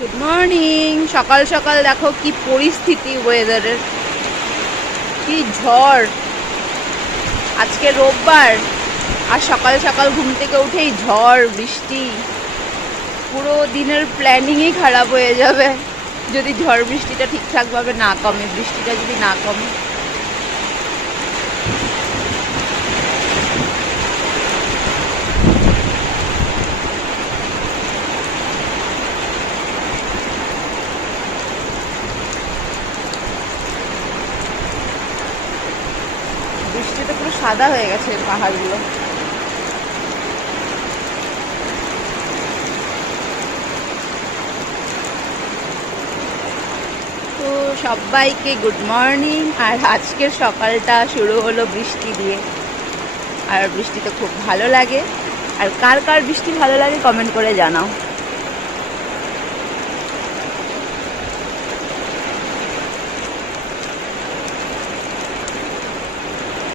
Good morning. সকাল সকাল দেখো কি পরিস্থিতি ওয়েদারের, কি ঝড়। আজকে রোববার আর সকাল সকাল ঘুম থেকে উঠেই ঝড় বৃষ্টি। পুরো দিনের প্ল্যানিংই খারাপ হয়ে যাবে যদি ঝড় বৃষ্টিটা ঠিকঠাকভাবে না কমে, বৃষ্টিটা যদি না কমে। বৃষ্টিতে পুরো সাদা হয়ে গেছে পাহাড়গুলো। তো সবাইকে গুড মর্নিং। আর আজকের সকালটা শুরু হলো বৃষ্টি দিয়ে, আর বৃষ্টিতে খুব ভালো লাগে। আর কার কার বৃষ্টি ভালো লাগে কমেন্ট করে জানাও।